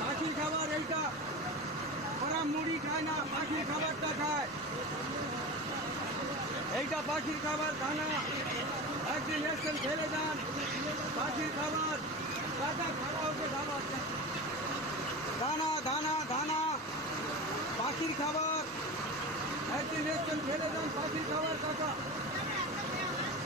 পাখির খাবার এইটা, ওরা মুড়ি খায় না, পাখির খাবারটা খায়। এইটা পাখির খাবার, দানা। একদিন এসছেন ফেলে যান, পাখির খাবার। কাকা খাওয়া হচ্ছে খাবার, দানা দানা দানা, পাখির খাবার। একদিন এসছেন ফেলে যান, পাখির খাবার কাকা।